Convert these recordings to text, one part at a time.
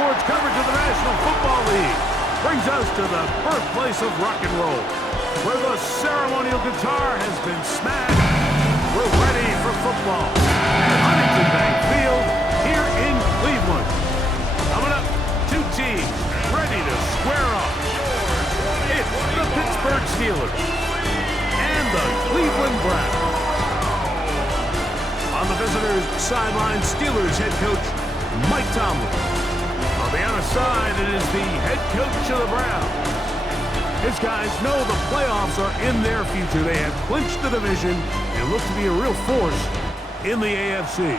sports coverage of the National Football League brings us to the birthplace of rock and roll, where the ceremonial guitar has been smashed. We're ready for football at Huntington Bank Field here in Cleveland. Coming up, two teams ready to square off. It's the Pittsburgh Steelers and the Cleveland Browns. On the visitors' sideline, Steelers head coach Mike Tomlin. On the other side, it is the head coach of the Browns. His guys know the playoffs are in their future. They have clinched the division and look to be a real force in the AFC.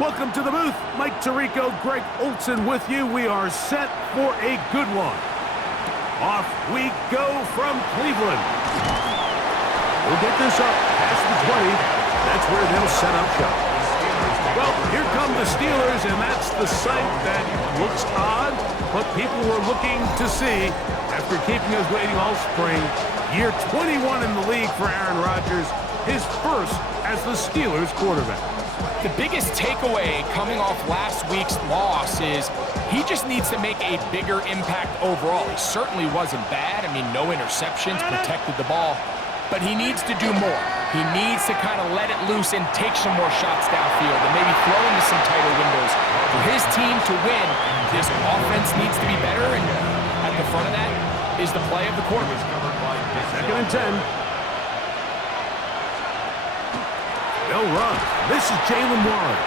Welcome to the booth. Mike Tirico, Greg Olson with you. We are set for a good one. Off we go from Cleveland. We'll get this up past the 20. That's where they'll set up shop. Well, here come the Steelers, and that's the sight that looks odd, but people were looking to see after keeping us waiting all spring. Year 21 in the league for Aaron Rodgers, his first as the Steelers quarterback. The biggest takeaway coming off last week's loss is he just needs to make a bigger impact overall. He certainly wasn't bad. I mean, no interceptions, protected the ball. But he needs to do more. He needs to kind of let it loose and take some more shots downfield and maybe throw into some tighter windows. For his team to win, this offense needs to be better, and at the front of that is the play of the quarterback. 2nd and 10. They'll run. This is Jalen Warren.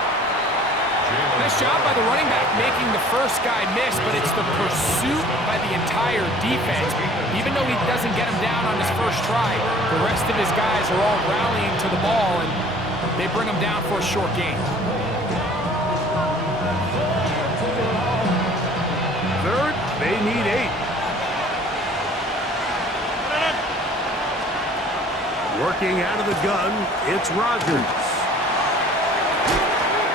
Nice job by the running back making the first guy miss, but it's the pursuit by the entire defense. Even though he doesn't get him down on his first try, the rest of his guys are all rallying to the ball, and they bring him down for a short gain. 3rd, they need 8. Working out of the gun, it's Rodgers.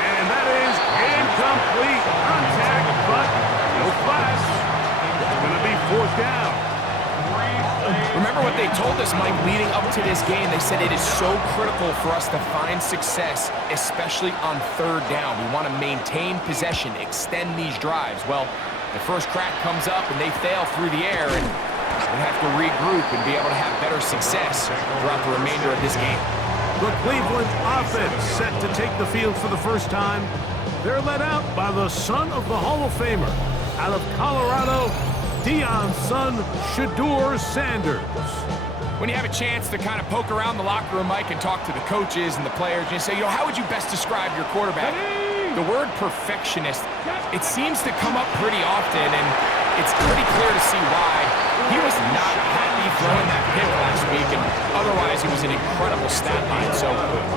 And that is incomplete contact, but no flash. It's going to be 4th down. Remember what they told us, Mike, leading up to this game? They said it is so critical for us to find success, especially on 3rd down. We want to maintain possession, extend these drives. Well, the first crack comes up, and they fail through the air, and we have to regroup and be able to have better success throughout the remainder of this game. The Cleveland offense set to take the field for the first time. They're led out by the son of the Hall of Famer. Out of Colorado, Deion's son, Shedeur Sanders. When you have a chance to kind of poke around the locker room, Mike, and talk to the coaches and the players, and you say, how would you best describe your quarterback? The word perfectionist, it seems to come up pretty often, and it's pretty clear to see why. He was not happy throwing that pick last week, and otherwise he was an incredible stat line. So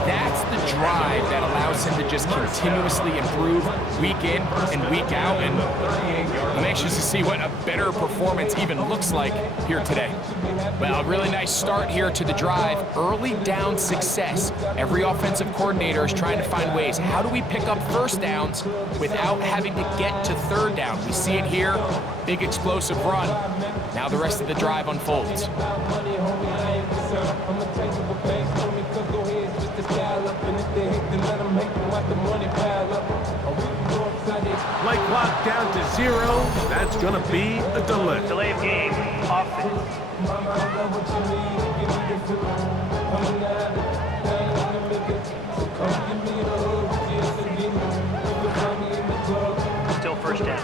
that's the drive that allows him to just continuously improve week in and week out, and I'm anxious to see what a better performance even looks like here today. Well, a really nice start here to the drive. Early down success. Every offensive coordinator is trying to find ways. How do we pick up first downs without having to get to 3rd down? We see it here. Big explosive run. Now the rest of the drive unfolds. Play clock down to 0. That's going to be a delay. Delay of game. Offense. Still first down.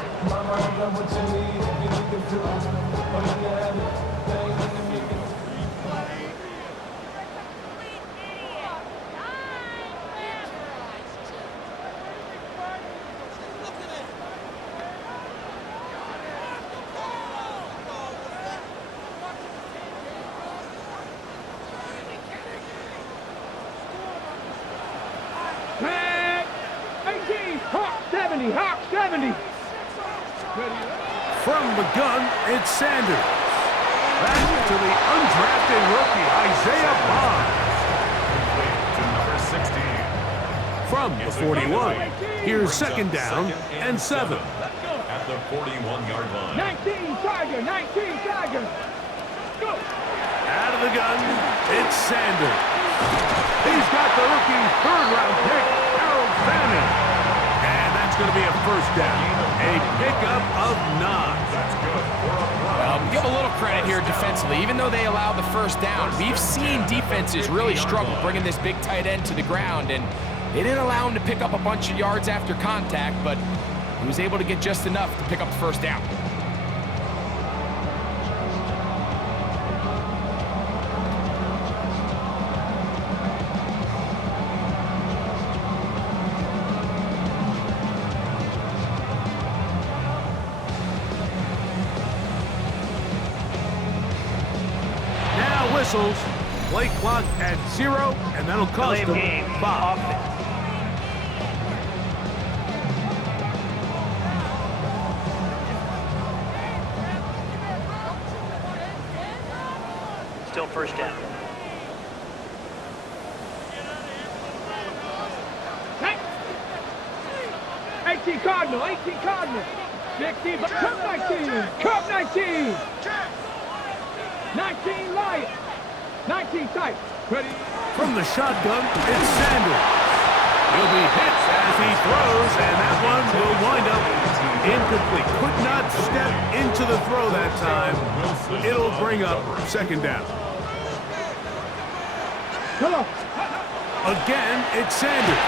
70, Hawk 70. From the gun, it's Sanders. Back to the undrafted rookie, Isaiah Bond. To number 16. From the 41, here's second down and 7. At the 41-yard line. 19 Tiger, 19 Tiger. Go. Out of the gun, it's Sanders. He's got the rookie third-round pick, Harold Fanning. And that's going to be a first down. A pickup of 9. That's good. Give a little credit here defensively. Even though they allowed the first down, we've seen defenses really struggle bringing this big tight end to the ground, and they didn't allow him to pick up a bunch of yards after contact, but he was able to get just enough to pick up the first down. Whistles, play clock at 0, and that'll cost them Game 5. offense. Still first down. Hey. 18 Cardinal, 18 Cardinal. 16, Cup 19, Cup 19. 19 Lion. 19 tight. Ready? From the shotgun, it's Sanders. He'll be hit as he throws, and that one will wind up incomplete. Could not step into the throw that time. It'll bring up second down. Come on. Again, it's Sanders.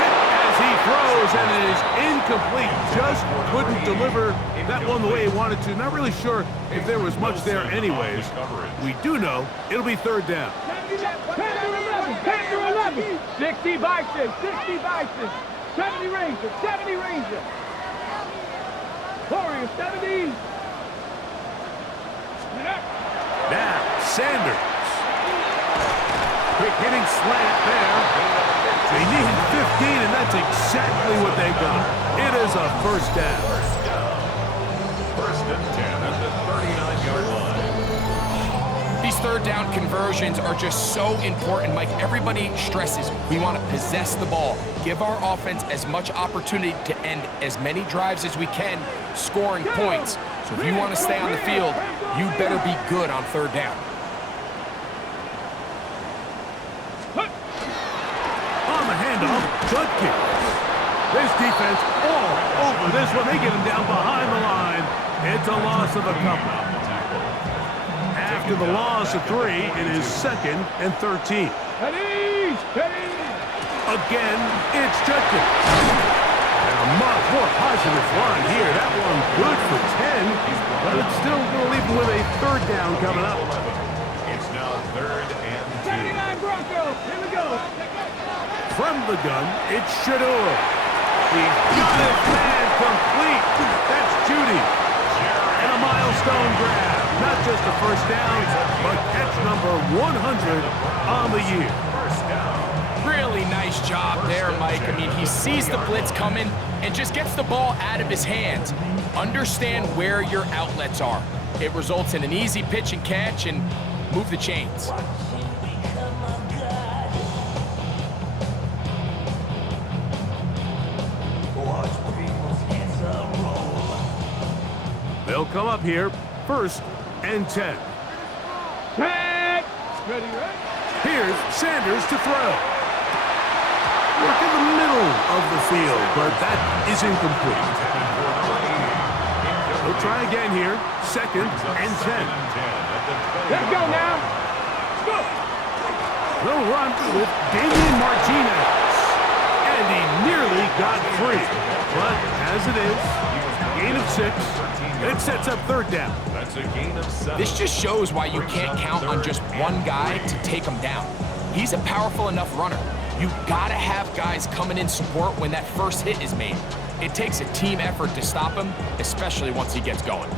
Hit as he throws, and it is incomplete. Just couldn't deliver that one the way he wanted to. Not really sure if there was much there anyways. We do know it'll be third down. 10 to 11. 60 Bison, 60 Bison. 70 Ranger, 70 Ranger. Warrior, 70. Now, Sanders. Quick hitting slant there. They needed 15, and that's exactly what they got. It is a first down. First and 10 at the 39-yard line. These third down conversions are just so important, Mike. Everybody stresses we want to possess the ball, give our offense as much opportunity to end as many drives as we can, scoring points. So if you want to stay on the field, you better be good on third down. On the handoff, Judkins. This defense all over this one. They get him down behind the line. It's a loss of a couple. After the loss of 3, it is second and 13. Ready, ready. Again, it's Judkins. And a much more positive line here. That one good for 10, but it's still going to leave him with a third down coming up. It's now third and 2. 79 Broncos. Here we go. From the gun, it's Shador. He's got his man complete. That's Judy. And a milestone grab. Not just a first down, but catch number 100 on the year. First down. Really nice job there, Mike. I mean, he sees the blitz coming and just gets the ball out of his hands. Understand where your outlets are. It results in an easy pitch and catch and move the chains. They'll come up here, first and 10. Set. Ready, ready. Here's Sanders to throw. Work in the middle of the field, but that is incomplete. He'll try again here, second and 10. Let's go now. Go. They'll run with Damian Martinez. And he nearly got free. But as it is, gain of 6. It sets up third down. That's a gain of 7. This just shows why you can't count on just one guy to take him down. He's a powerful enough runner. You gotta have guys coming in support when that first hit is made. It takes a team effort to stop him, especially once he gets going.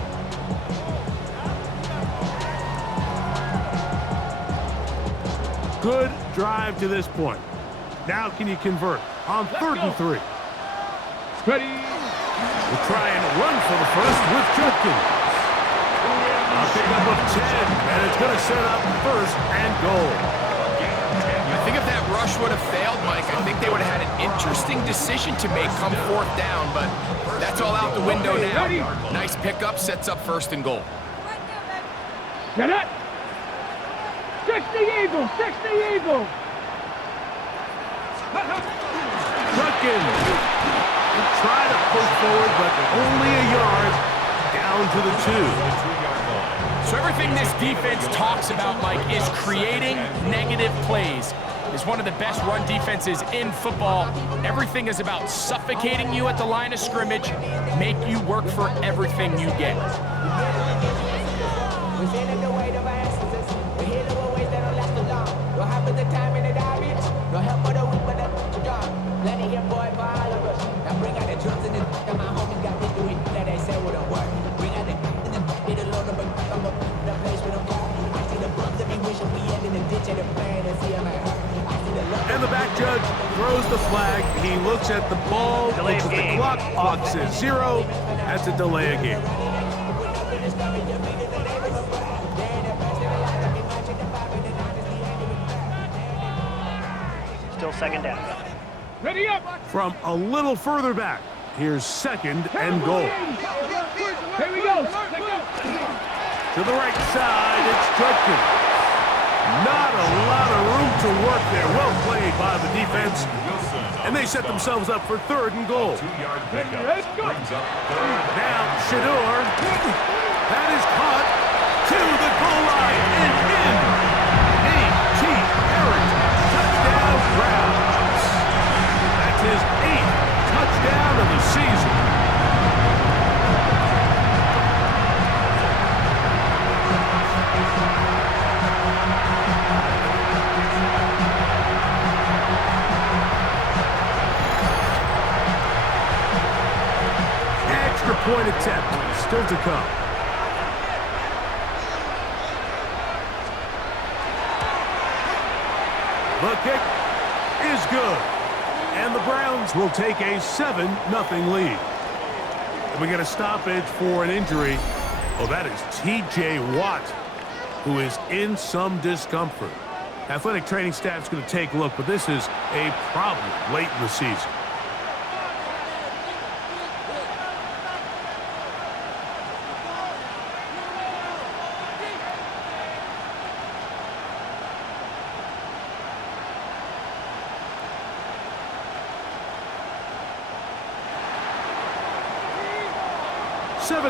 Good drive to this point. Now can you convert on third and 3? Ready. We'll try and run for the first with Judkins. A pickup of 10, and it's going to set up first and goal. I think if that rush would have failed, Mike, I think they would have had an interesting decision to make come fourth down, but that's all out the window now. Nice pickup, sets up first and goal. Get it. 60 Eagles, 60 Eagles. Judkins will try to push forward, but only a yard down to the 2. So everything this defense talks about, Mike, is creating negative plays. It's one of the best run defenses in football. Everything is about suffocating you at the line of scrimmage, make you work for everything you get. And the back judge throws the flag. He looks at the ball, looks at the clock. Clock says 0. That's a delay of game. Still second down. Ready up. From a little further back, here's second and goal. Here we go. To the right side, it's Judkins. Not a lot of room to work there. Well played by the defense. And they set themselves up for third and goal. 2-yard pickup brings up third. Now, Shador. That is caught to the goal line and in. A.T. Harris. Touchdown Browns. That's his 8th touchdown of the season. Extra point attempt still to come. The kick is good. And the Browns will take a 7-0 lead. And we get a stoppage for an injury. Oh, that is T.J. Watt, who is in some discomfort. Athletic training staff's going to take a look, but this is a problem late in the season.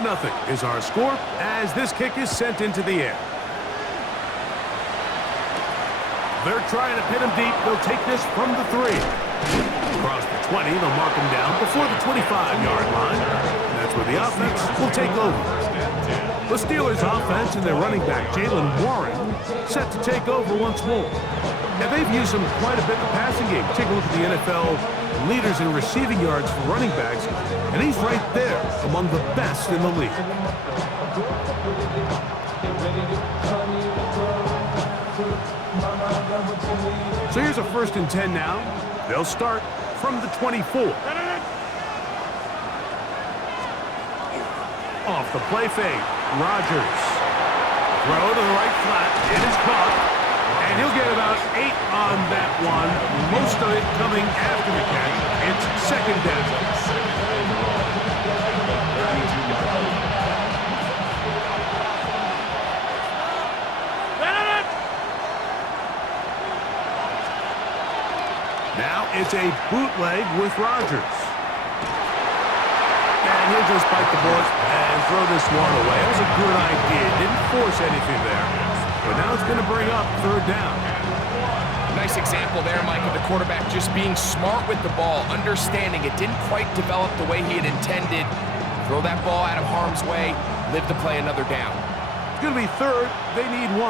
Nothing is our score as this kick is sent into the air. They're trying to pin him deep. They'll take this from the 3. Across the 20, they'll mark him down before the 25-yard line. And that's where the offense will take over. The Steelers' offense and their running back, Jalen Warren, set to take over once more. And they've used him quite a bit in the passing game. Take a look at the NFL leaders in receiving yards for running backs, and he's right there among the best in the league. So here's a 1st and 10 now. They'll start from the 24. Off the play fake, Rodgers. Throw to the right flat, it is caught. And he'll get about 8 on that one, most of it coming after the catch. It's second down. Now it's a bootleg with Rodgers. And he'll just bite the bullet and throw this one away. It was a good idea. Didn't force anything there. But now it's going to bring up third down. Nice example there, Mike, of the quarterback just being smart with the ball, understanding it didn't quite develop the way he had intended. Throw that ball out of harm's way, live to play another down. It's going to be third. They need 1.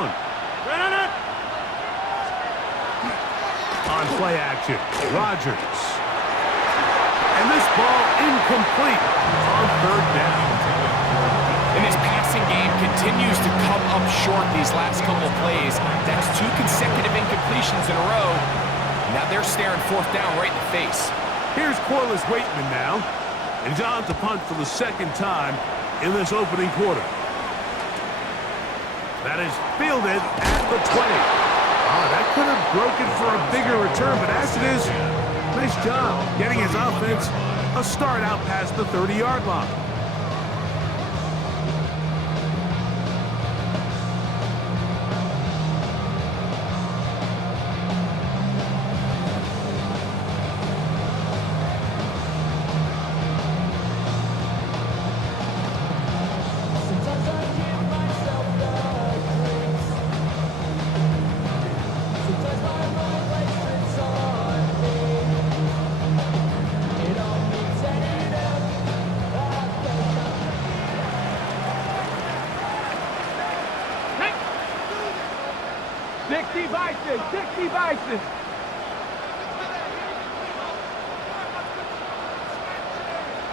On play action, Rodgers. And this ball incomplete on third down. And his passing game continues to come up short these last couple of plays. That's 2 consecutive incompletions in a row. Now they're staring fourth down right in the face. Here's Corliss Waitman now. And he's on to punt for the second time in this opening quarter. That is fielded at the 20. Oh, that could have broken for a bigger return, but as it is, nice job getting his offense a start out past the 30-yard line.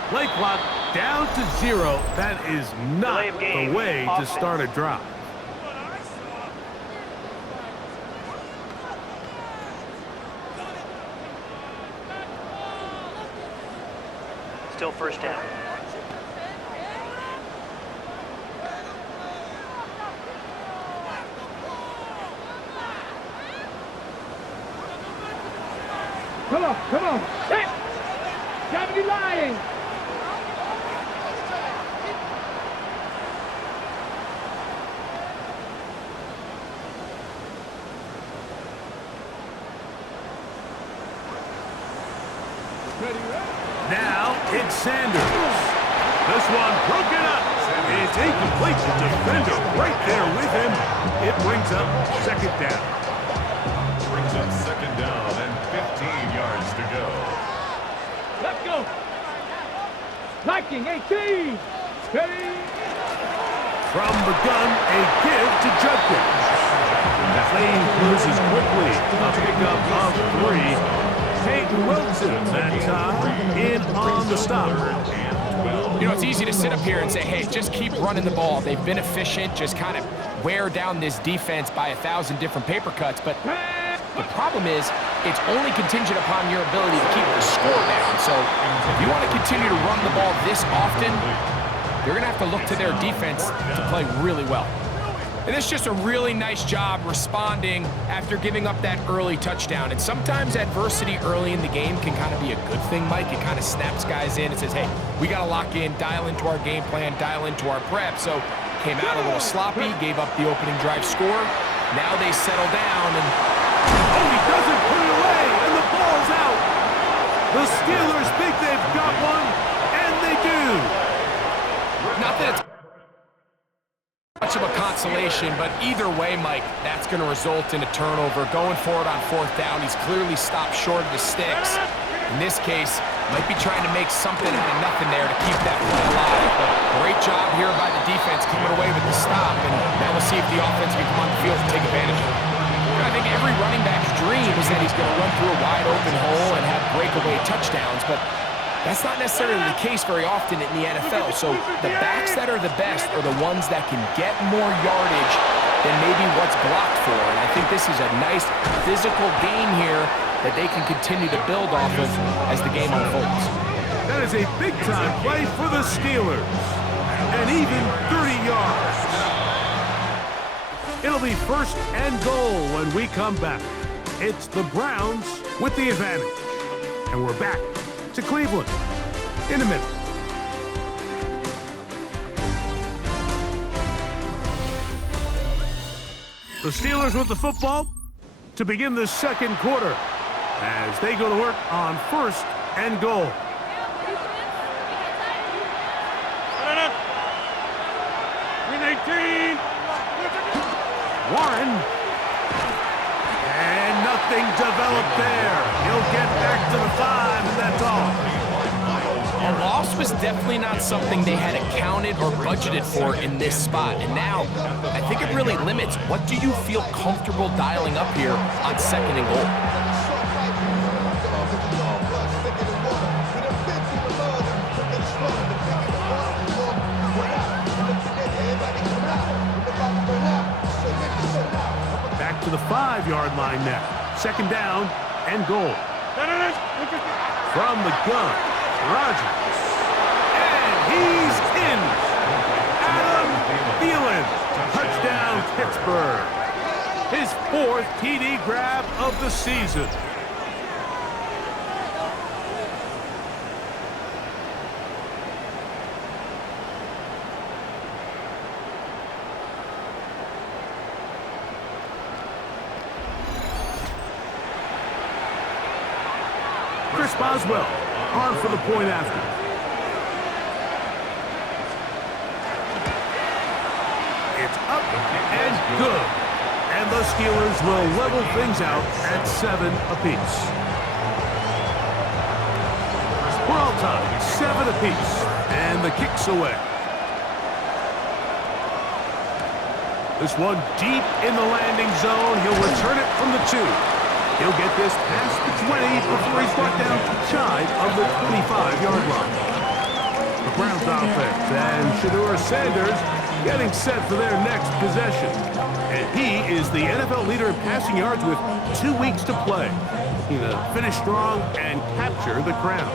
Play clock down to 0. That is not the way to start a drive. Still first down. Come on, come on. Hey! Gotta be lying. Now it's Sanders. This one broken up. It's incomplete. The defender right there with him. It brings up second down. Brings up second down and 15 yards to go. Let's go. Liking 18. Ready. From the gun, a give to Judkins. That lane closes quickly. A pickup of 3. Peyton Wilson that time in on the stop. You know, it's easy to sit up here and say, hey, just keep running the ball. They've been efficient, just kind of wear down this defense by 1,000 different paper cuts. But the problem is it's only contingent upon your ability to keep the score down. So if you want to continue to run the ball this often, you're going to have to look to their defense to play really well. And it's just a really nice job responding after giving up that early touchdown. And sometimes adversity early in the game can kind of be a good thing, Mike. It kind of snaps guys in and says, hey, we got to lock in, dial into our game plan, dial into our prep. So came out a little sloppy, gave up the opening drive score. Now they settle down and... Oh, he doesn't put it away, and the ball's out. The Steelers think they've got one, and they do. Not that it's much of a consolation, but either way, Mike, that's going to result in a turnover. Going forward on fourth down, he's clearly stopped short of the sticks. In this case, might be trying to make something out of nothing there to keep that play alive. But great job here by the defense coming away with the stop, and now we'll see if the offense can come on the field and take advantage of it. I think every running back's dream is that he's going to run through a wide open hole and have breakaway touchdowns, but that's not necessarily the case very often in the NFL. So the backs that are the best are the ones that can get more yardage than maybe what's blocked for. And I think this is a nice physical gain here that they can continue to build off of as the game unfolds. That is a big-time play for the Steelers. And even 30 yards. It'll be first and goal when we come back. It's the Browns with the advantage. And we're back to Cleveland in a minute. The Steelers with the football to begin the second quarter as they go to work on first and goal. Warren. And nothing developed there. He'll get back to the 5, and that's all. A loss was definitely not something they had accounted or budgeted for in this spot. And now, I think it really limits what do you feel comfortable dialing up here on second and goal. Back to the 5-yard line now. Second down and goal. From the gun, Rodgers. He's in. Adam Thielen. Touchdown, Pittsburgh. His 4th TD grab of the season. Chris Boswell on for the point after. It's up and good. And the Steelers will level things out at 7 apiece. We're all tied, 7 apiece. And the kick's away. This one deep in the landing zone. He'll return it from the 2. He'll get this past the 20 before he's brought down shy of the 25-yard line. The Browns offense and Shedeur Sanders getting set for their next possession. And he is the NFL leader in passing yards with 2 weeks to play. He's going to finish strong and capture the crown.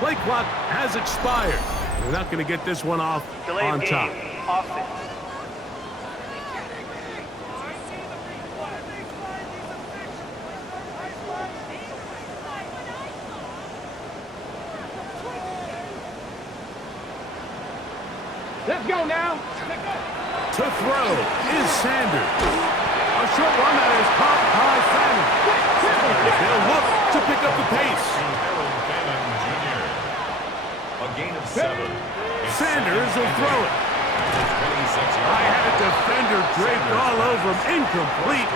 Play clock has expired. They're not going to get this one off Delay on of game. top. Offense. Let's go now. To throw is Sanders. A short run that is caught by Fannin. They'll look to pick up the pace. A gain of 7. Sanders will throw it. I had a defender draped all over him. Incomplete.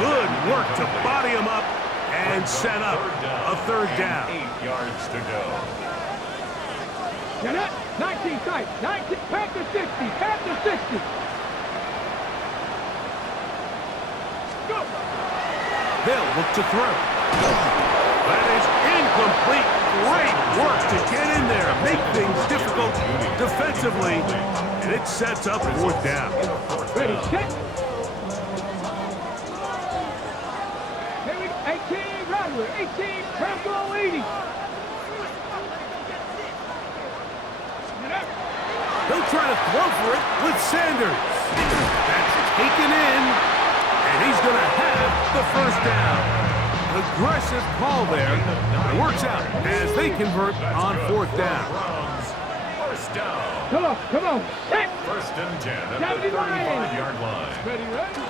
Good work to body him up and set up a 3rd down. 8 yards to go. You're not 19 tight. 19. Panther 60. Panther 60. Go. They'll look to throw. That is incomplete. Great work to get in there, make things difficult defensively, and it sets up 4th down. Ready, set. Here we go. 18, Rattler. 18, Rambo 80. They'll try to throw for it with Sanders. That's taken in, and he's going to have the 1st down. Aggressive call there. It works out as they convert on 4th down. 1st down. Come on, come on. Set. 1st and 10 at the 35-yard line. Ready, ready.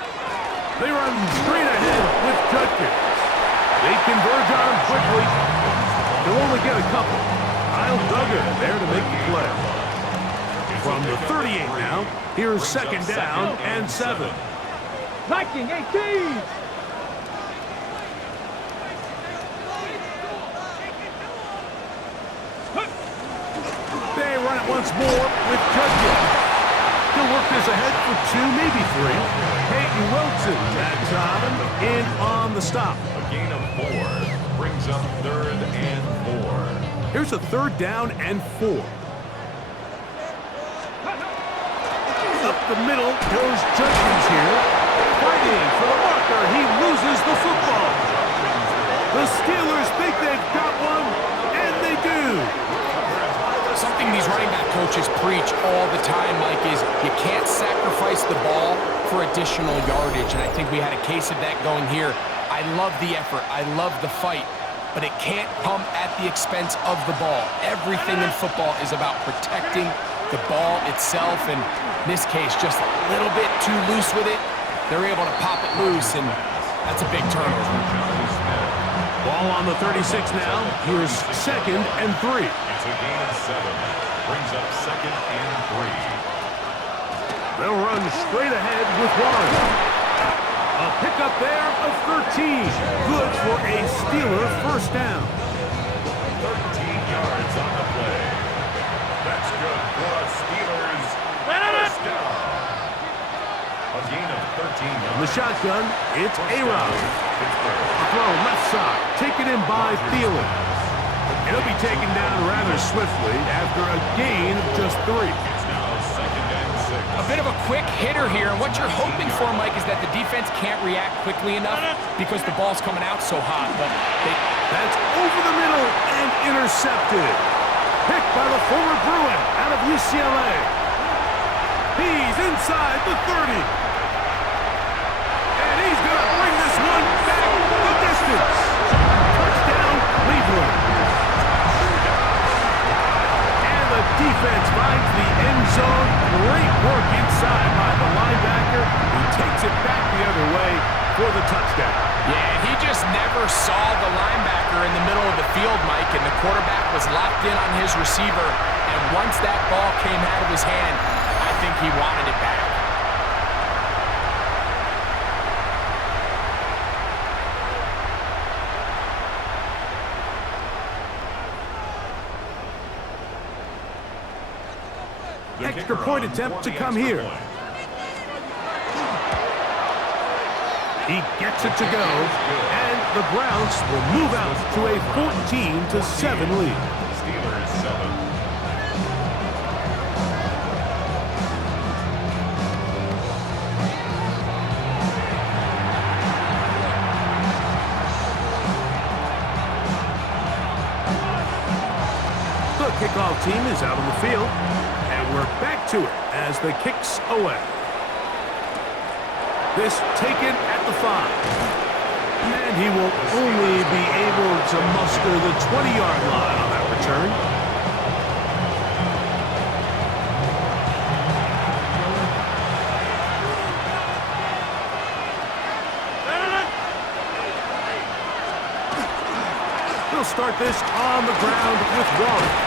They run straight ahead with Judkins. They converge on him quickly. They'll only get a couple. Kyle Duggar there to make the play. From the 38 now, here's 2nd down and 7. Viking 18. They run it once more with Judkins. He'll work this ahead for 2, maybe 3. Peyton Wilson that time in on the stop. A gain of 4 brings up 3rd and 4. Here's a 3rd down and 4. Up the middle goes Judkins here. Fighting for the marker. He loses the football. The Steelers think they've got one, and they do. Something these running back coaches preach all the time, Mike, is you can't sacrifice the ball for additional yardage, and I think we had a case of that going here. I love the effort. I love the fight, but it can't come at the expense of the ball. Everything in football is about protecting the ball itself, and in this case, just a little bit too loose with it. They're able to pop it loose, and that's a big turnover. Ball on the 36 now. Here's 2nd and 3. It's a gain of 7. Brings up 2nd and 3. They'll run straight ahead with Warren. A pickup there of 13. Good for a Steeler 1st down. 13 The Steelers first down. A gain of 13 yards. In the shotgun, it's A-Rod. A throw left side, taken in by Thielen. He'll be taken down rather swiftly after a gain of just 3. It's now 2nd and 6. A bit of a quick hitter here, and what you're hoping for, Mike, is that the defense can't react quickly enough because the ball's coming out so hot. But that's over the middle and intercepted. Picked by the former Bruin out of UCLA. He's inside the 30. And he's going to bring this one back the distance. Touchdown, Cleveland. And the defense finds the end zone. Great work inside by the linebacker, who takes it back the other way for the touchdown. yeah, he just never saw the linebacker in the middle of the field, Mike, and the quarterback was locked in on his receiver. And once that ball came out of his hand, I think he wanted it back. Extra point attempt to come here. He gets it to go, and the Browns will move out to a 14-7 lead. Steelers 7. The kickoff team is out on the field, and we're back to it as the kick's away. This taken at the 5. And he will only be able to muster the 20-yard line on that return. He'll start this on the ground with 1.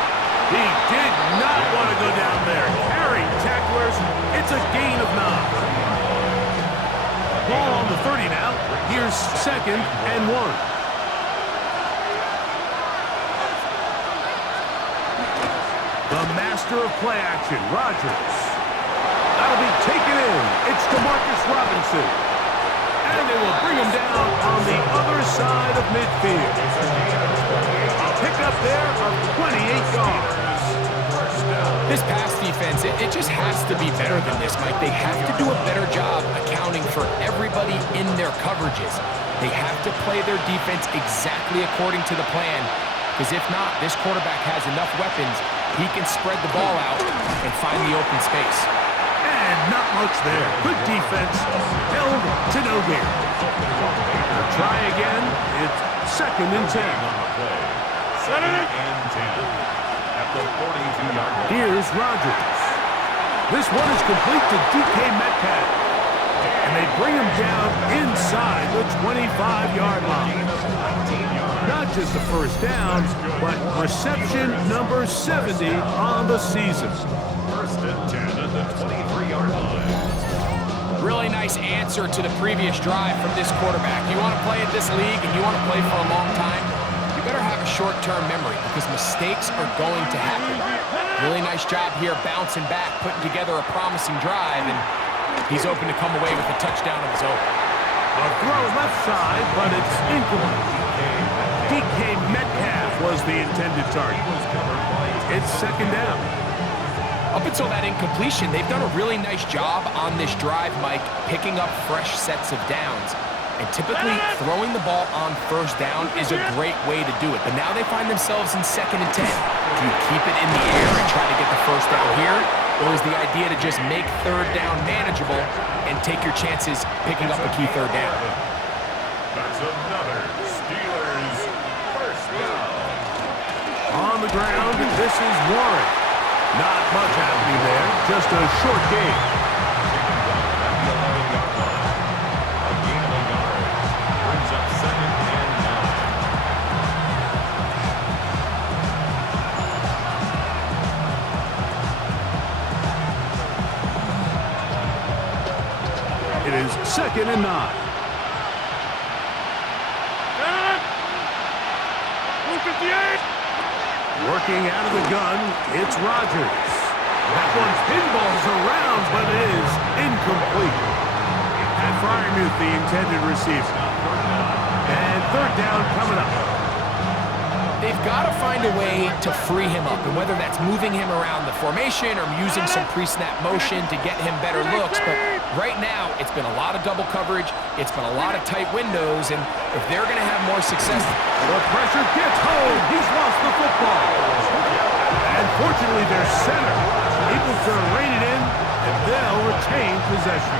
He did not want to go down there. Carrying tacklers, it's a gain of 9. Ball on the 30 now. Here's 2nd and 1. The master of play action, Rodgers. That'll be taken in. It's DeMarcus Robinson. And they will bring him down on the other side of midfield. A pickup there of 28 yards. This pass defense, it just has to be better than this, Mike. They have to do a better job accounting for everybody in their coverages. They have to play their defense exactly according to the plan, because if not, this quarterback has enough weapons. He can spread the ball out and find the open space. And not much there. Good defense. Held to no gain. Try again. It's 2nd and 10. Second and 10. At the 42-yard line. Here's Rodgers. This one is complete to DK Metcalf. And they bring him down inside the 25-yard line. Not just a first down, but reception number 70 on the season. 1st and 10 at the 23-yard line. Really nice answer to the previous drive from this quarterback. You want to play in this league and you want to play for a long time, you better have a short-term memory because mistakes are going to happen. Really nice job here bouncing back, putting together a promising drive, and he's open to come away with a touchdown of his own. A throw left side, but it's incomplete. DK Metcalf was the intended target. It's 2nd down. Up until that incompletion, they've done a really nice job on this drive, Mike, picking up fresh sets of downs. And typically, throwing the ball on 1st down is a great way to do it. But now they find themselves in 2nd and 10. Do you keep it in the air and try to get the 1st down here? Or is the idea to just make 3rd down manageable and take your chances picking up a key 3rd down? That's another Steelers first down. On the ground, this is Warren. Not much happening there, just a short gain. A gain of a yard. Brings up 2nd and 9. It is 2nd and 9. Move 58. Working out of the gun, it's Rodgers. one pinballs around, but it is incomplete. And Fryermuth, the intended receiver. And third down coming up. They've got to find a way to free him up, and whether that's moving him around the formation or using some pre-snap motion to get him better looks. But right now, it's been a lot of double coverage. It's been a lot of tight windows, and if they're going to have more success... The pressure gets home. He's lost the football. And fortunately, their center able to rein it in, and they'll retain possession.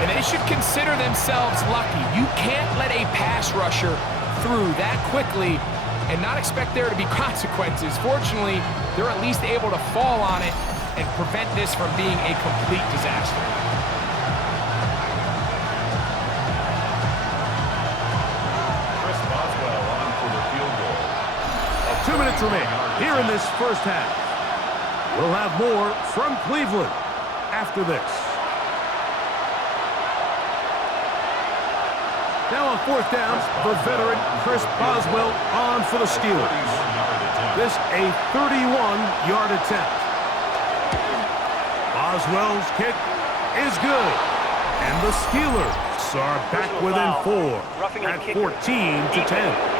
And they should consider themselves lucky. You can't let a pass rusher through that quickly and not expect there to be consequences. Fortunately, they're at least able to fall on it and prevent this from being a complete disaster. Chris Boswell on for the field goal. 2 minutes remain here in this first half. We'll have more from Cleveland after this. Now on fourth down, the veteran Chris Boswell on for the Steelers. This a 31-yard attempt. Boswell's kick is good. And the Steelers are back within 4 at 14-10.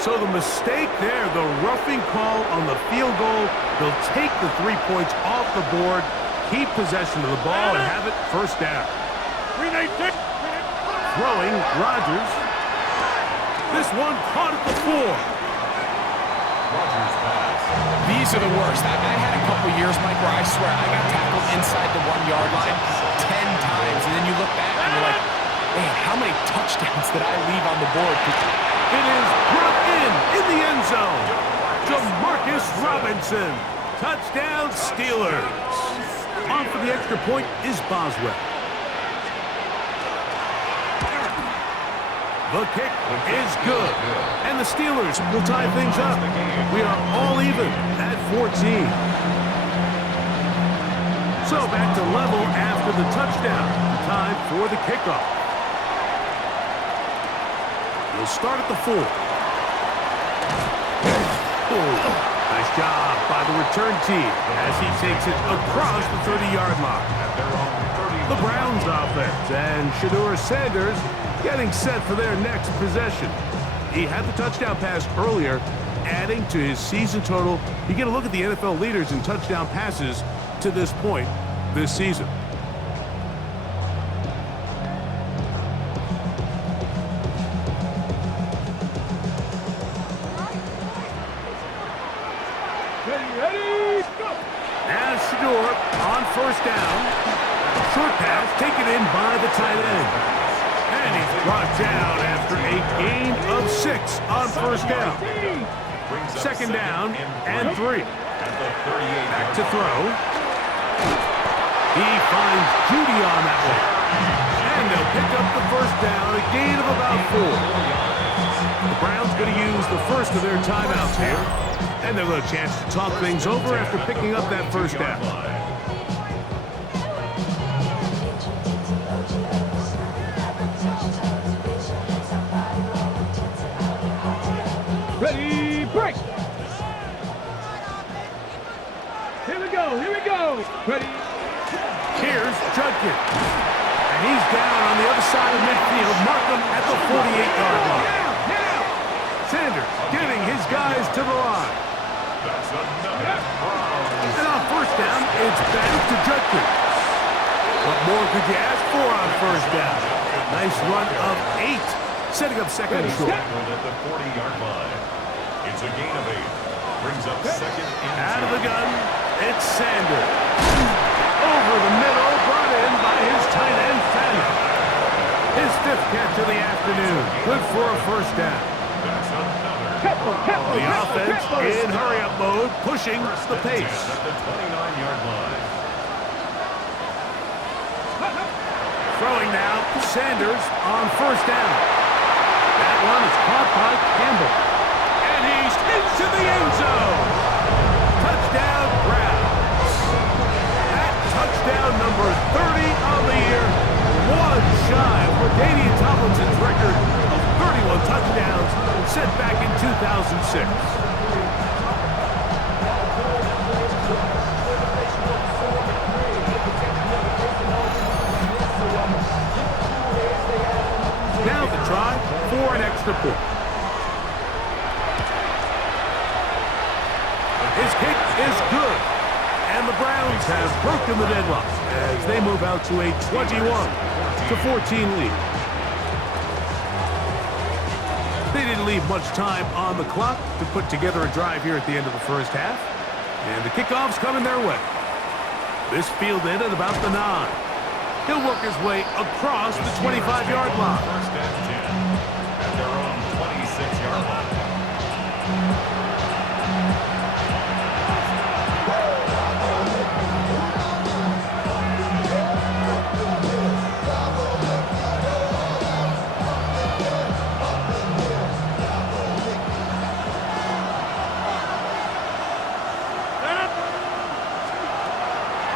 So the mistake there, the roughing call on the field goal, they'll take the 3 points off the board, keep possession of the ball, and have it first down. Throwing, Rodgers. This one caught at the 4. Rodgers pass. These are the worst. I had a couple years, Mike, where I swear I got tackled inside the 1-yard line 10 times, and then you look back and you're like, man, how many touchdowns did I leave on the board? It is brought in the end zone. Demarcus Robinson. Touchdown, Steelers. On for the extra point is Boswell. The kick is good. And the Steelers will tie things up. We are all even at 14. So back to level after the touchdown. Time for the kickoff. We'll start at the 4. Nice job by the return team as he takes it across the 30-yard line. The Browns offense and Shedeur Sanders getting set for their next possession. He had the touchdown pass earlier, adding to his season total. You get a look at the NFL leaders in touchdown passes to this point this season. Ready, go! Now Shedeur on first down. Short pass taken in by the tight end. And he's brought down after a gain of 6 on first down. Second down and 3. Back to throw. He finds Judy on that one. And they'll pick up the first down, a gain of about 4. The Browns going to use the first of their timeouts here. And they'll have a chance to talk things over after picking up that first down. Ready, break! Here we go! Ready? Here's Judkins. And he's down on the other side of midfield. Mark him at the 48-yard line. Sanders getting his guys to the line. And on first down, it's back to Judkins. What more could you ask for on first down? Nice run of 8, setting up second and short. At the 40-yard line. It's a gain of 8. Brings up second and Out of the gun, it's Sanders. Over the middle, brought in by his tight end, Fannin. His 5th catch of the afternoon. Good for a first down. The offense in hurry-up mode, pushing the pace. at the 29-yard line. Throwing now, Sanders on first down. That one is caught by Campbell. And he's into the end zone. Touchdown, Browns. That touchdown number 30 on the year, one shy of Ladainian Tomlinson's record of 31 touchdowns set back in 2006. His kick is good. And the Browns have broken the deadlock as they move out to a 21-14 lead. They didn't leave much time on the clock to put together a drive here at the end of the first half. And the kickoff's coming their way. This fielded at about the 9. He'll work his way across the 25-yard line. First and 10 at their own 26-yard line.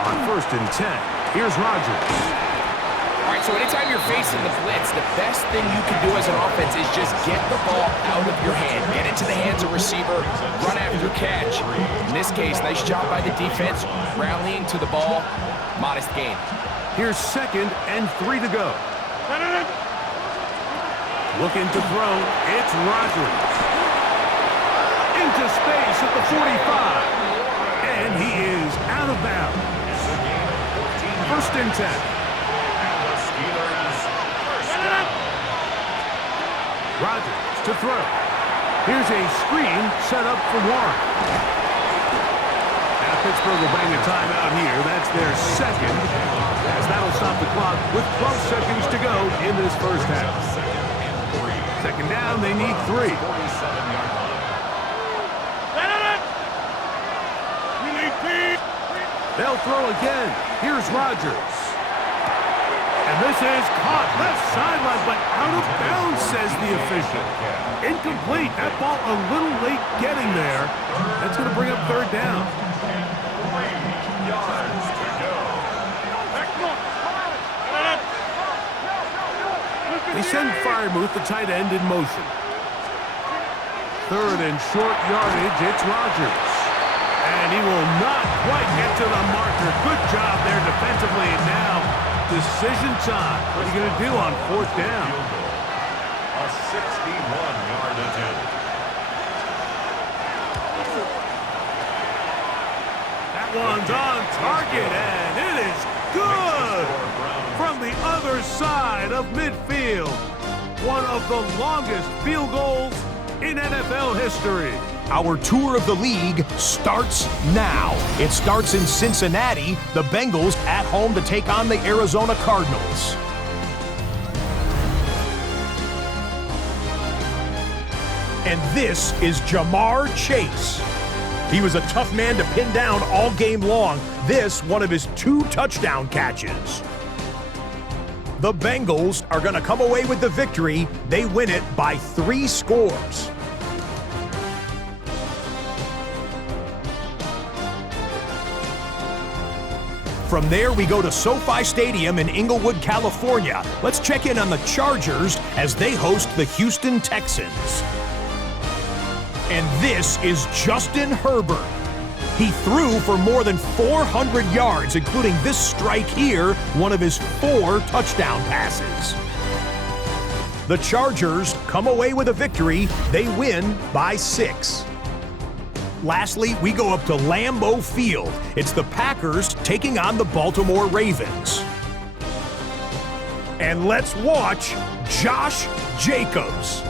On first and 10, here's Rodgers. All right, so anytime you're facing the blitz, the best thing you can do as an offense is just get the ball out of your hand, get it to the hands of receiver, run after catch. In this case, nice job by the defense, rallying to the ball, modest gain. Here's 2nd and 3 to go. Looking to throw, it's Rodgers. Into space at the 45. And he is out of bounds. First and 10. Rodgers to throw. Here's a screen set up for Warren. Now Pittsburgh will bring a timeout here. That's their 2nd, as that'll stop the clock with 12 seconds to go in this first half. 2nd down, they need 3. They'll throw again. Here's Rodgers. And this is caught left sideline, but out of bounds, says the official. Incomplete. That ball a little late getting there. That's going to bring up 3rd down. 3 yards to go. They send Freiermuth, the tight end, in motion. 3rd and short yardage. It's Rodgers. And he will not quite get to the marker. Good job there defensively. And now, decision time. What are you going to do on 4th down? A 61-yard attempt. That one's on target, and it is good from the other side of midfield. One of the longest field goals in NFL history. Our tour of the league starts now. It starts in Cincinnati, the Bengals at home to take on the Arizona Cardinals. And this is Jamar Chase. He was a tough man to pin down all game long. This, one of his 2 touchdown catches. The Bengals are going to come away with the victory. They win it by 3 scores. From there, we go to SoFi Stadium in Inglewood, California. Let's check in on the Chargers as they host the Houston Texans. And this is Justin Herbert. He threw for more than 400 yards, including this strike here, one of his 4 touchdown passes. The Chargers come away with a victory. They win by 6. Lastly, we go up to Lambeau Field. It's the Packers taking on the Baltimore Ravens. And let's watch Josh Jacobs.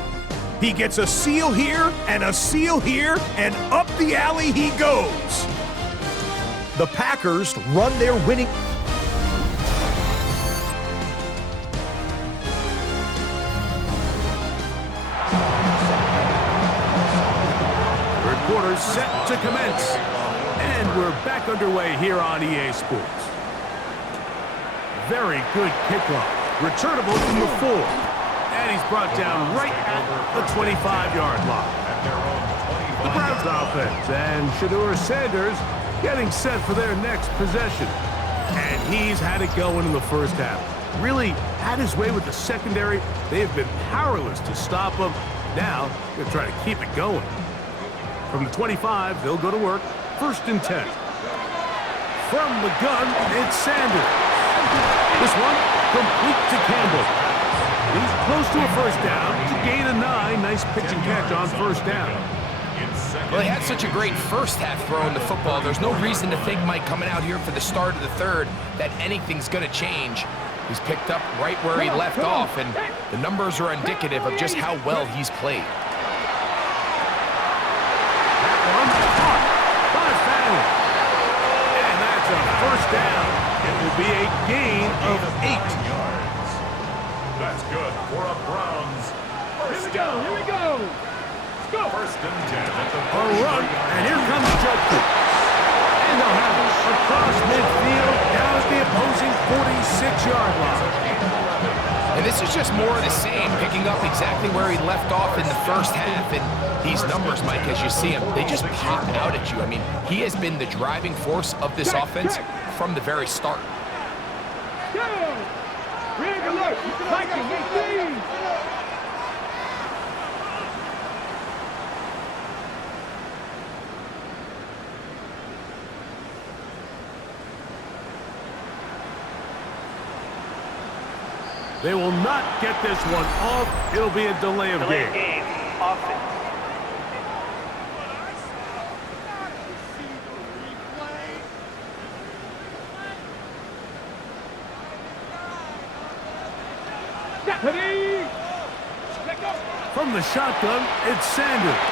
He gets a seal here and a seal here, and up the alley he goes. The Packers run their winning. Quarter set to commence. And we're back underway here on EA Sports. Very good kickoff. Returnable from the 4. And he's brought down right at the 25-yard line. The Browns offense and Shedeur Sanders getting set for their next possession. And he's had it going in the first half. Really had his way with the secondary. They have been powerless to stop him. Now, they're trying to keep it going. From the 25, they'll go to work. 1st and 10. From the gun, it's Sanders. This one, complete to Campbell. He's close to a first down to gain a 9. Nice pitch and catch on 1st down. Well, they had such a great first half throwing the football. There's no reason to think, Mike, coming out here for the start of the third, that anything's going to change. He's picked up right where he left off, and the numbers are indicative of just how well he's played. That one caught by Fallon. And that's a first down. It will be a gain of 8. That's good for a Browns. First down. Here we go. Let's go. First and 10 at the A run, and here comes Judkins. And they'll have it across midfield, down at the opposing 46-yard line. And this is just more of the same, picking up exactly where he left off in the first half. And these numbers, Mike, as you see them, they just pop out at you. I mean, he has been the driving force of this offense from the very start. Rig alert. Viking, we They will not get this one off. It'll be a delay of Delay of game. game. Offense. From the shotgun, it's Sanders.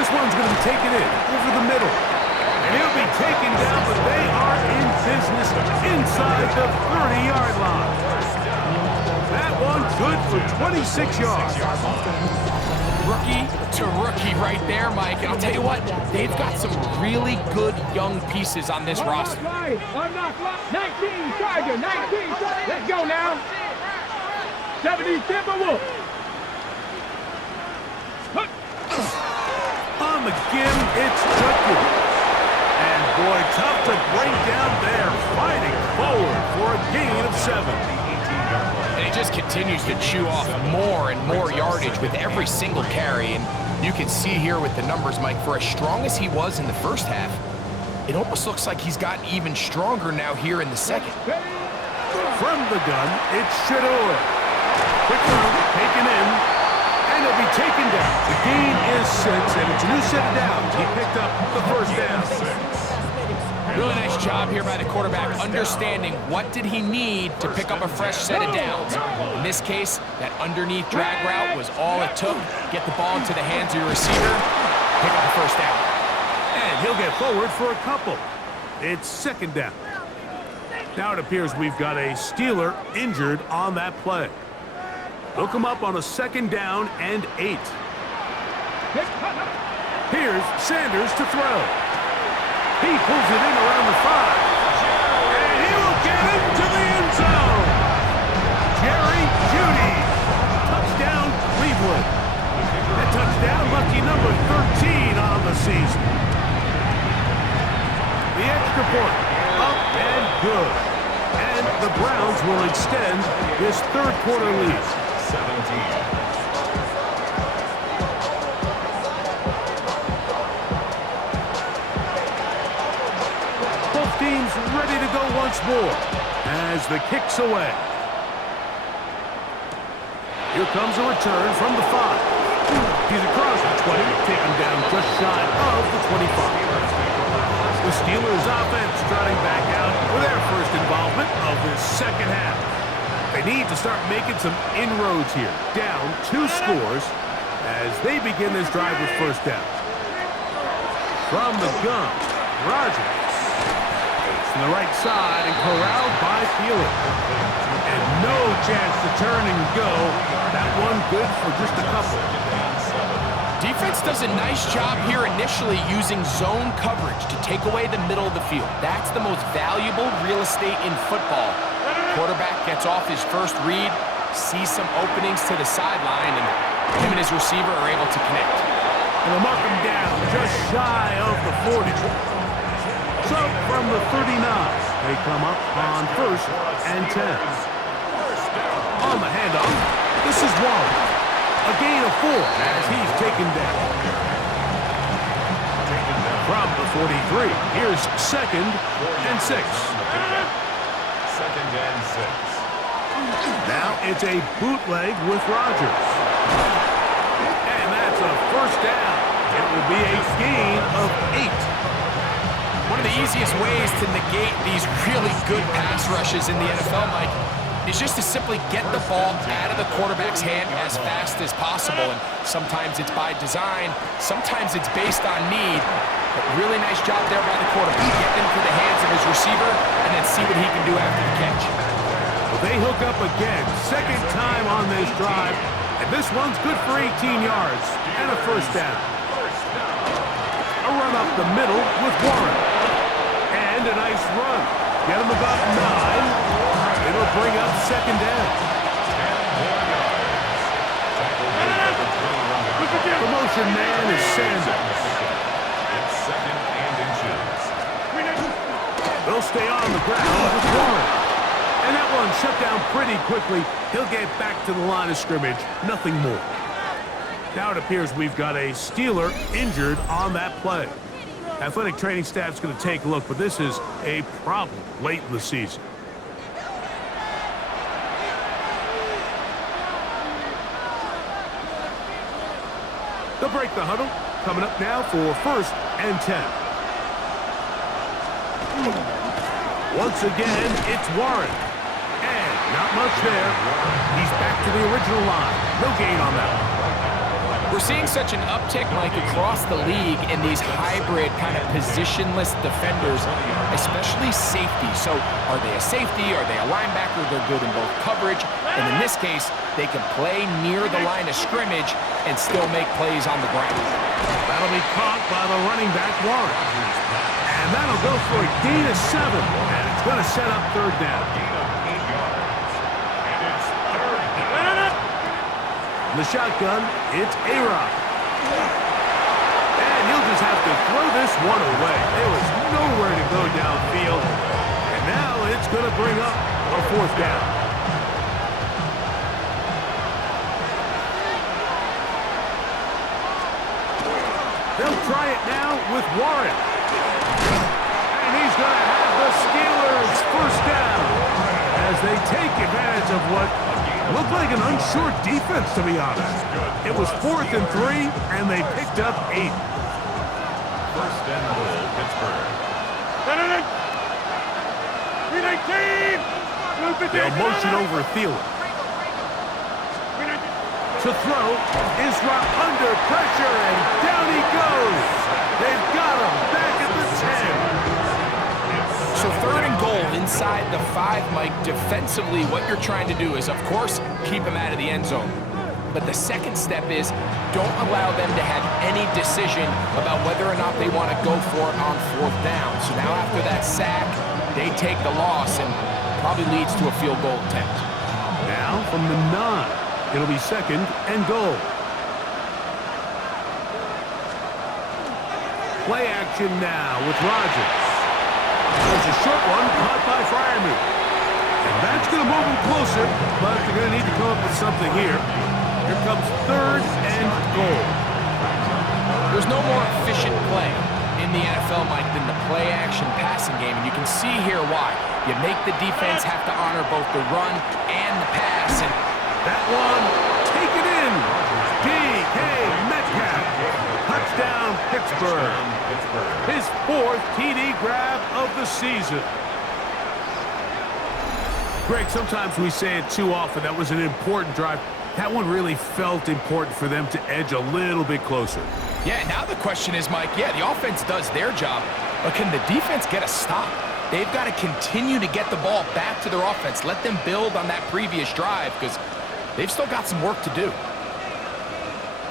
This one's going to be taken in over the middle. And he'll be taken down, but they are in business inside the 30-yard line. That one good for 26 yards. Rookie to rookie right there, Mike. And I'll tell you what, they've got some really good young pieces on this roster. I'm not right. 19 Tiger, 19 Tiger. Let's go now. 70 Timberwolf. On the gim, it's Judkins. And boy, tough to break down there. Fighting forward for a gain of 7. And he just continues to chew off more and more yardage with every single carry. And you can see here with the numbers, Mike, for as strong as he was in the first half, it almost looks like he's gotten even stronger now here in the second. From the gun, it's Shador. Quickly taken in, and he'll be taken down. The gain is 6, and it's a new set of downs. He picked up the first down. Really nice job here by the quarterback, understanding what did he need to pick up a fresh set of downs. In this case, that underneath drag route was all it took. Get the ball into the hands of your receiver, pick up the first down. And he'll get forward for a couple. It's second down. Now it appears we've got a Steeler injured on that play. They'll come up on a second down and 8. Here's Sanders to throw. He pulls it in around the 5. And he will get into the end zone. Jerry Jeudy. Touchdown, Cleveland. That touchdown, lucky number 13 on the season. The extra point, up and good. And the Browns will extend this third quarter lead. 17. Teams ready to go once more as the kick's away. Here comes a return from the 5. He's across the 20, taken down just shy of the 25. The Steelers offense trotting back out for their first involvement of this second half. They need to start making some inroads here. Down 2 scores as they begin this drive with first down. From the gun, Rodgers. From the right side and corralled by Thielen. And no chance to turn and go. That one good for just a couple. Defense does a nice job here initially using zone coverage to take away the middle of the field. That's the most valuable real estate in football. Quarterback gets off his first read, sees some openings to the sideline, and him and his receiver are able to connect. And they'll mark him down just shy of the 40. So from the 39, they come up on first and 10. On the handoff, this is Waller. A gain of 4 as he's taken down. From the 43, here's second and 6. Second and 6. Now it's a bootleg with Rodgers. And that's a first down. It will be a gain of 8. One of the easiest ways to negate these really good pass rushes in the NFL, Mike, is just to simply get the ball out of the quarterback's hand as fast as possible. And sometimes it's by design, sometimes it's based on need. But really nice job there by the quarterback. Get into the hands of his receiver and then see what he can do after the catch. Well, they hook up again, second time on this drive. And this one's good for 18 yards and a first down. A run up the middle with Warren. And a nice run. Get him about 9. It'll bring up second down. The motion man is Sanders. It's second and inches. They'll stay on the ground with Warren. And that one shut down pretty quickly. He'll get back to the line of scrimmage. Nothing more. Now it appears we've got a Steeler injured on that play. Athletic training staff's going to take a look, but this is a problem late in the season. They'll break the huddle. Coming up now for first and 10. Once again, it's Warren. And not much there. He's back to the original line. No gain on that one. We're seeing such an uptick, Mike, across the league in these hybrid kind of positionless defenders, especially safety. So are they a safety? Are they a linebacker? They're good in both coverage. And in this case, they can play near the line of scrimmage and still make plays on the ground. That'll be caught by the running back, Warren. And that'll go for a gain of 7. And it's going to set up third down. Gain of 8 yards. And it's third down. In the shotgun, it's A-Rock. And he'll just have to throw this one away. There was nowhere to go downfield. And now it's going to bring up a fourth down. They'll try it now with Warren. And he's going to have the Steelers first down as they take advantage of what looked like an unsure defense, to be honest. It was 4th and 3, and they picked up 8. First and goal, Pittsburgh. They'll motion over Thielen. To throw, Israel under pressure, and down he goes. They've got him back at the 10. So third and goal inside the 5, Mike. Defensively, what you're trying to do is, of course, keep him out of the end zone. But the second step is don't allow them to have any decision about whether or not they want to go for it on 4th down. So now after that sack, they take the loss and probably leads to a field goal attempt. Now from the 9. It'll be second and goal. Play action now with Rodgers. There's a short one caught by Freiermuth. And that's going to move them closer, but they're going to need to come up with something here. Here comes third and goal. There's no more efficient play in the NFL, Mike, than the play-action passing game, and you can see here why. You make the defense have to honor both the run and the pass, and that one, take it in. D.K. Metcalf. Touchdown, Pittsburgh. His 4th TD grab of the season. Greg, sometimes we say it too often. That was an important drive. That one really felt important for them to edge a little bit closer. Yeah, now the question is, Mike, yeah, the offense does their job, but can the defense get a stop? They've got to continue to get the ball back to their offense. Let them build on that previous drive because they've still got some work to do.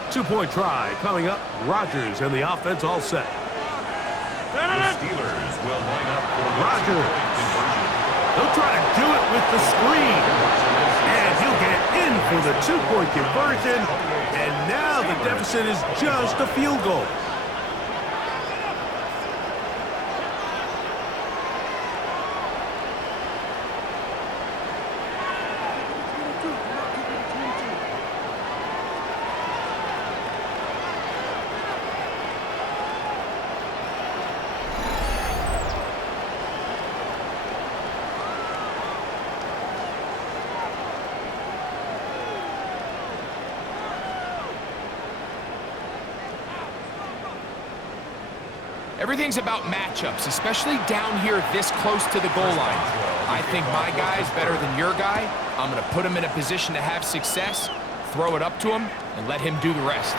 2-point try coming up. Rodgers and the offense all set. The Steelers will line up for Rodgers. conversion. They'll try to do it with the screen. And he'll get in for the 2-point conversion. And now the deficit is just a field goal. Everything's about matchups, especially down here this close to the goal line. I think my guy's better than your guy. I'm going to put him in a position to have success, throw it up to him, and let him do the rest.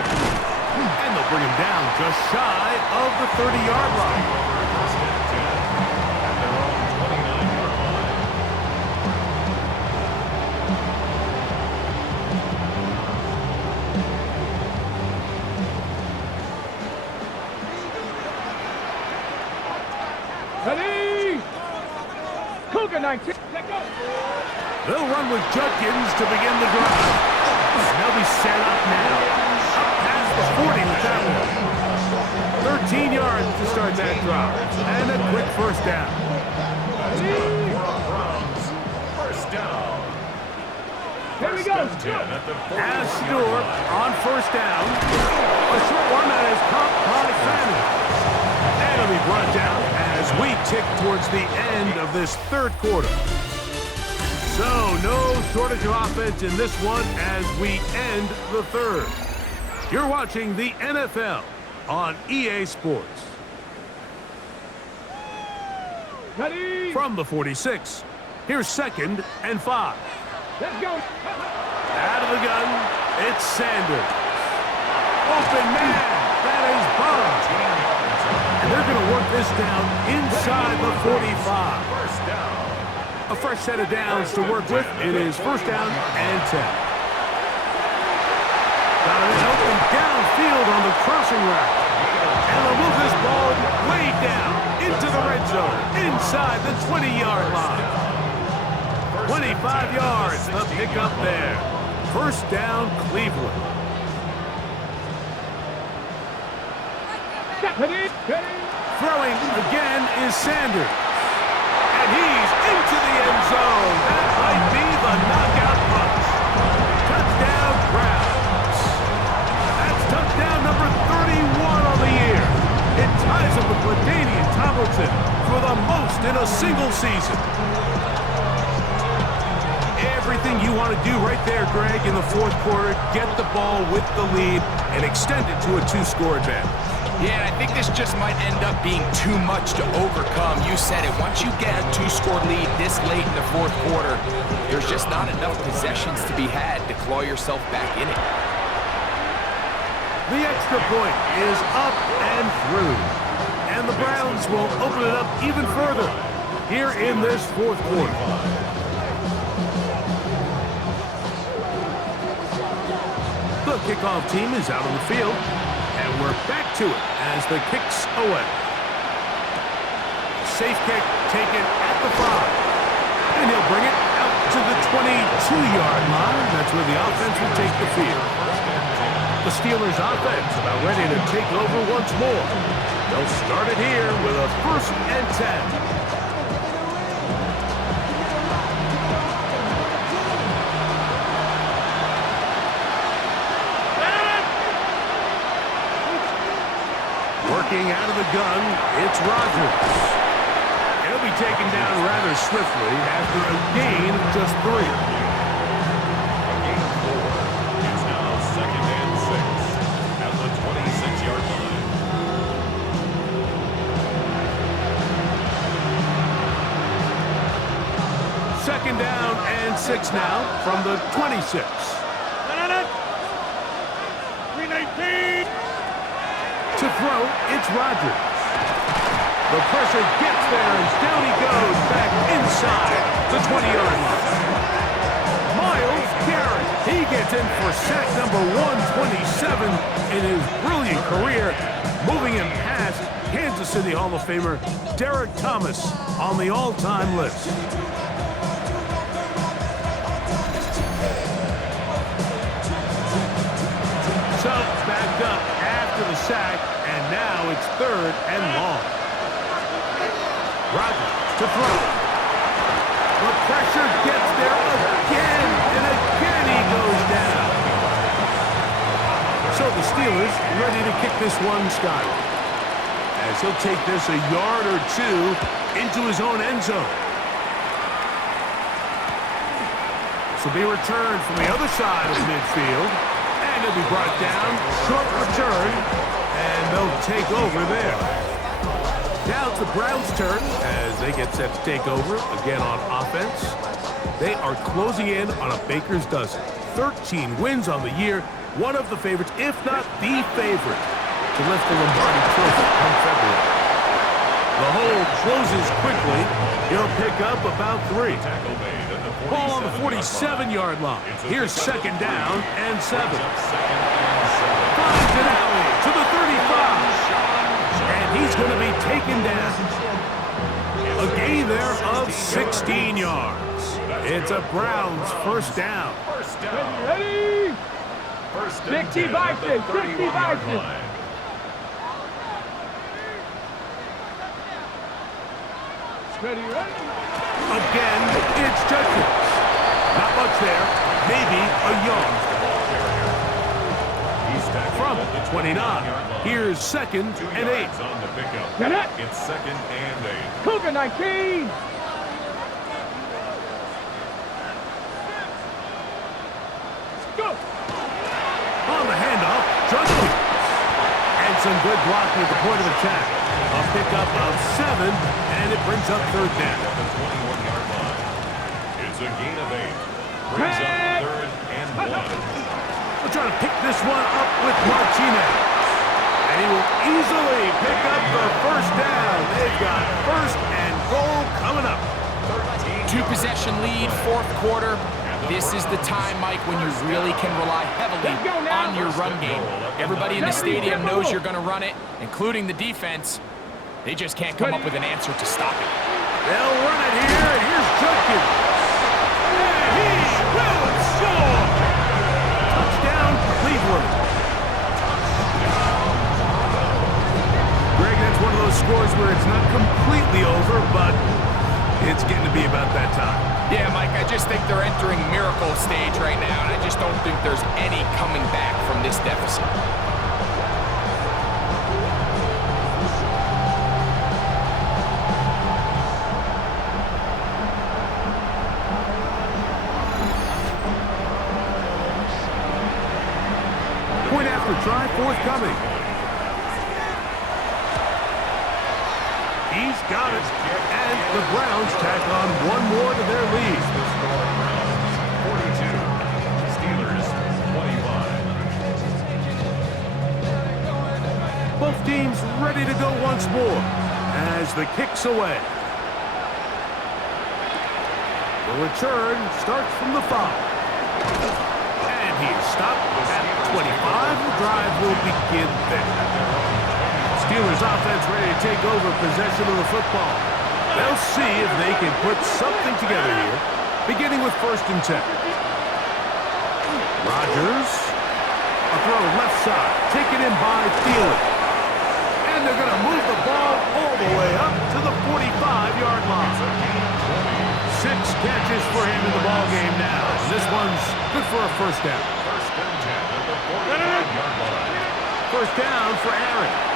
And they'll bring him down just shy of the 30-yard line. First and 10 at their own 29-yard line. Ready? Cougar 19. They'll run with Judkins to begin the drive. And they'll be set up now. Up past the 40 with that one. 13 yards to start that drive. And a quick first down. First down. Here we go. First and 10 at the 40-yard As Stewart on first down. A short one that is caught by Fanning. And it'll be brought down as we tick towards the end of this third quarter. So, no shortage of offense in this one as we end the third. You're watching the NFL on EA Sports. Ready? From the 46, here's 2nd and 5. Let's go. Out of the gun, it's Sanders. Open man, that is Bond. And they're going to work this down inside the 45. First down. A fresh set of downs to work with. It is first down and 10. Got it open downfield on the crossing route. And they'll move this ball way down into the red zone, inside the 20-yard line. 25 yards, the pickup there. First down, Cleveland. Ready? Ready? Throwing again is Sanders. And he's into the end zone. That might be the knockout punch. Touchdown, Browns. That's touchdown number 31 on the year. It ties him with LaDainian Tomlinson for the most in a single season. Everything you want to do right there, Greg, in the fourth quarter, get the ball with the lead and extend it to a 2-score advantage. Yeah, I think this just might end up being too much to overcome. You said it. Once you get a 2-score lead this late in the fourth quarter, there's just not enough possessions to be had to claw yourself back in it. The extra point is up and through. And the Browns will open it up even further here in this fourth quarter. The kickoff team is out on the field. And we're back to it as the kick's away. Safe kick taken at the 5. And he'll bring it out to the 22-yard line. That's where the offense will take the field. The Steelers' offense about ready to take over once more. They'll start it here with a first and 10. Working out of the gun, it's Rodgers. He'll be taken down rather swiftly after a gain of just 3. A gain of 4. It's now 2nd and 6 at the 26-yard line. Second down and 6 now from the 26. 319. To throw, it's Rodgers. The pressure gets there, and down he goes back inside the 20-yard line. Myles Garrett, he gets in for sack number 127 in his brilliant career, moving him past Kansas City Hall of Famer Derek Thomas on the all-time list. So, backed up after the sack, and now it's 3rd and long. Rodgers to throw. The pressure gets there again, and again he goes down. So the Steelers ready to kick this one skyward, as he'll take this a yard or 2 into his own end zone. This will be returned from the other side of midfield. And he'll be brought down, short return, and they'll take over there. Now it's the Browns' turn as they get set to take over again on offense. They are closing in on a baker's dozen. 13 wins on the year, one of the favorites, if not the favorite, to lift the Lombardi Trophy come February. The hole closes quickly. He'll pick up about 3. Ball on the 47-yard line. Here's second down and 7. Finds an alley to the 35. And he's going to be taken down. A gain there of 16 yards. It's a Browns first down. Ready? 65, 65. Ready, ready? Again, it's Judkins. Not much there. Maybe a yard. From the 29. Here's second and 8. Get it? It's second and 8. Cougar 19. Go. On the handoff, Judkins. And some good blocking at the point of attack. A pickup of 7, and it brings up third down. At the 21-yard line. It's a gain of 8. Brings up third and 1. We're trying to pick this one up with Martinez. And he will easily pick up the first down. They've got first and goal coming up. 2-possession lead, fourth quarter. This is the time, Mike, when you really can rely heavily on your run game. Everybody in the stadium knows you're going to run it, including the defense. They just can't come up with an answer to stop it. They'll run it here, and here's Judkins. And he will score! Touchdown, Cleveland. Greg, that's one of those scores where it's not completely over, but it's getting to be about that time. Yeah, Mike, I just think they're entering miracle stage right now, and I just don't think there's any coming back from this deficit. Point after try forthcoming. He's got it. And the Browns tack on one more to their lead. The score, Browns 42, Steelers 25. Both teams ready to go once more as the kick's away. The return starts from the 5. And he's stopped at 25. The drive will begin there. Steelers offense ready to take over possession of the football. They'll see if they can put something together here, beginning with first and 10. Rodgers, a throw left side, taken in by Thielen. And they're going to move the ball all the way up to the 45-yard line. 6 catches for him in the ball game now. This one's good for a first down. First and 10 at the 45-yard line. First down for Aaron.